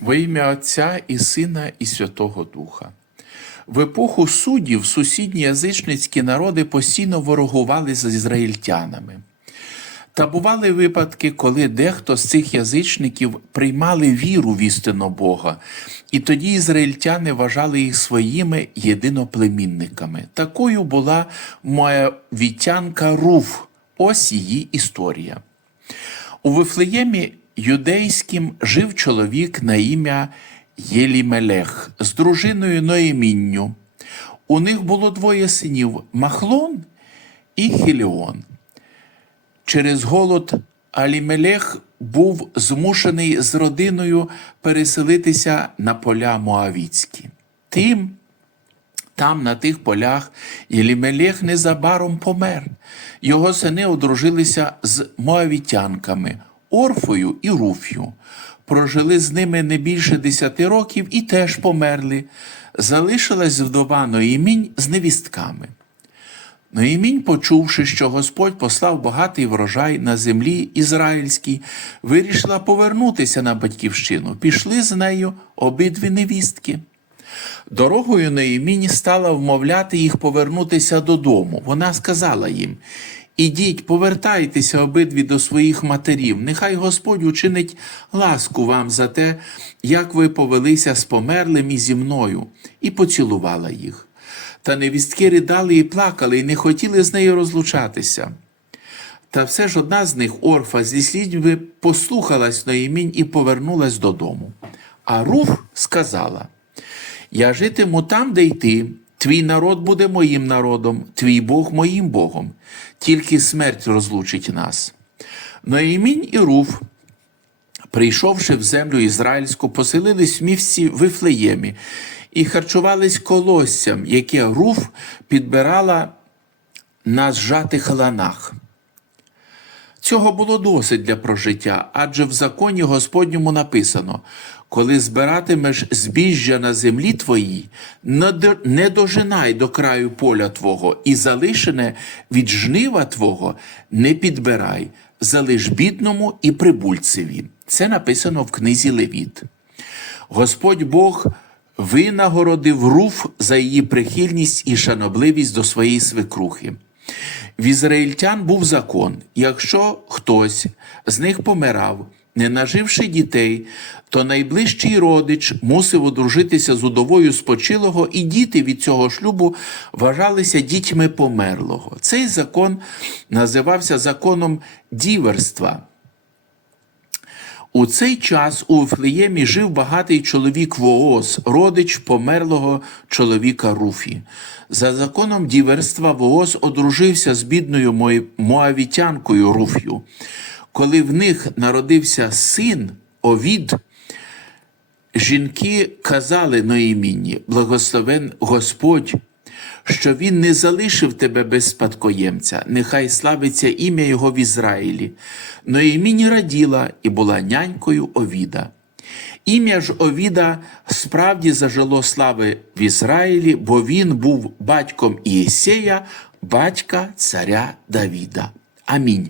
Во ім'я Отця і Сина, і Святого Духа. В епоху суддів сусідні язичницькі народи постійно ворогували з ізраїльтянами. Та бували випадки, коли дехто з цих язичників приймали віру в істину Бога, і тоді ізраїльтяни вважали їх своїми єдиноплемінниками. Такою була моя вітянка Руф. Ось її історія. У Вифлеємі юдейським жив чоловік на ім'я Єлімелех з дружиною Ноємінню. У них було двоє синів Махлон і Хіліон. Через голод Алімелех був змушений з родиною переселитися на поля Моавіцькі. Тим, там, на тих полях, Єлімелех незабаром помер. Його сини одружилися з моавітянками Орфою і Руф'ю. Прожили з ними не більше десяти років і теж померли. Залишилась вдова Ноїмінь з невістками. Ноїмінь, почувши, що Господь послав багатий врожай на землі ізраїльській, вирішила повернутися на батьківщину. Пішли з нею обидві невістки. Дорогою Ноїмінь стала вмовляти їх повернутися додому. Вона сказала їм: Ідіть, повертайтеся обидві до своїх матерів, нехай Господь учинить ласку вам за те, як ви повелися з померлим і зі мною, і поцілувала їх. Та невістки ридали і плакали, і не хотіли з нею розлучатися. Та все ж одна з них, Орфа, зі слідьми послухалась Ноїмінь і повернулась додому. А Руф сказала: Я житиму там, де й ти. Твій народ буде моїм народом, твій Бог моїм Богом, тільки смерть розлучить нас. Ноємінь і Руф, прийшовши в землю ізраїльську, поселились в місці Вифлеємі і харчувались колоссям, яке Руф підбирала на зжатих ланах. Цього було досить для прожиття, адже в законі Господньому написано: коли збиратимеш збіжжя на землі твоїй, не дожинай до краю поля твого, і залишене від жнива твого не підбирай, залиш бідному і прибульцеві. Це написано в книзі Левіт. Господь Бог винагородив руф за її прихильність і шанобливість до своєї свекрухи. В ізраїльтян був закон: якщо хтось з них помирав, не наживши дітей, то найближчий родич мусив одружитися з удовою спочилого, і діти від цього шлюбу вважалися дітьми померлого. Цей закон називався законом діверства. У цей час у Вифлеємі жив багатий чоловік Вооз, родич померлого чоловіка Руфі. За законом діверства Вооз одружився з бідною моавітянкою Руф'ю. Коли в них народився син Овід, жінки казали Ноїміні, благословен Господь, що він не залишив тебе без спадкоємця, нехай славиться ім'я Його в Ізраїлі. Ноєміні раділа і була нянькою Овіда. Ім'я ж Овіда справді зажило слави в Ізраїлі, бо він був батьком Ієсея, батька царя Давіда. Амінь.